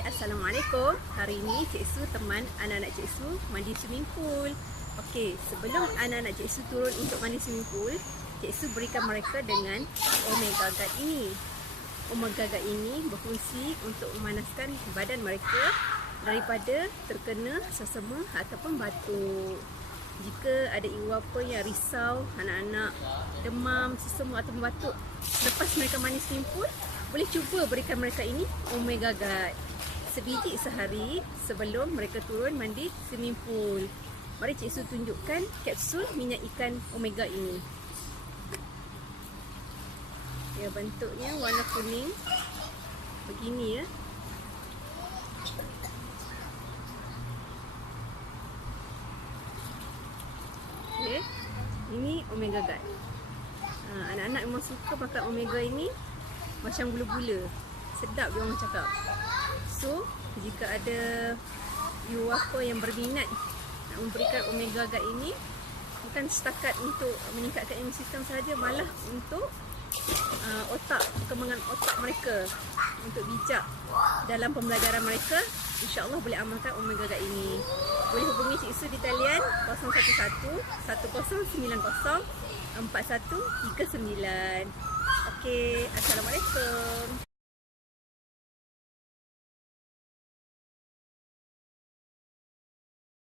Hai, Assalamualaikum. Hari ini Cik Su teman anak-anak Cik Su mandi swimming pool. Okey, sebelum anak-anak Cik Su turun untuk mandi swimming pool, Cik Su berikan mereka dengan Omega Guard ini. Omega Guard ini berfungsi untuk memanaskan badan mereka daripada terkena selsema ataupun batuk. Jika ada ibu bapa yang risau anak-anak demam, selsema ataupun batuk, lepas mereka mandi swimming pool, boleh cuba berikan mereka ini Omega Guard sebiji sehari sebelum mereka turun mandi swimming pool. Mari Cik Su tunjukkan kapsul minyak ikan Omega ini. Ya, bentuknya warna kuning begini ya. Okay. Ini Omega Guard. Anak-anak memang suka makan Omega ini macam gula-gula. Sedap dia orang cakap. So, jika ada ibu bapa yang berminat nak memberikan Omega Guard ini, bukan setakat untuk meningkatkan imun sistem sahaja, malah untuk perkembangan otak mereka, untuk bijak dalam pembelajaran mereka, InsyaAllah boleh amalkan Omega Guard ini. Boleh hubungi Cik Su di talian 011 1090 4139. Okey, Assalamualaikum.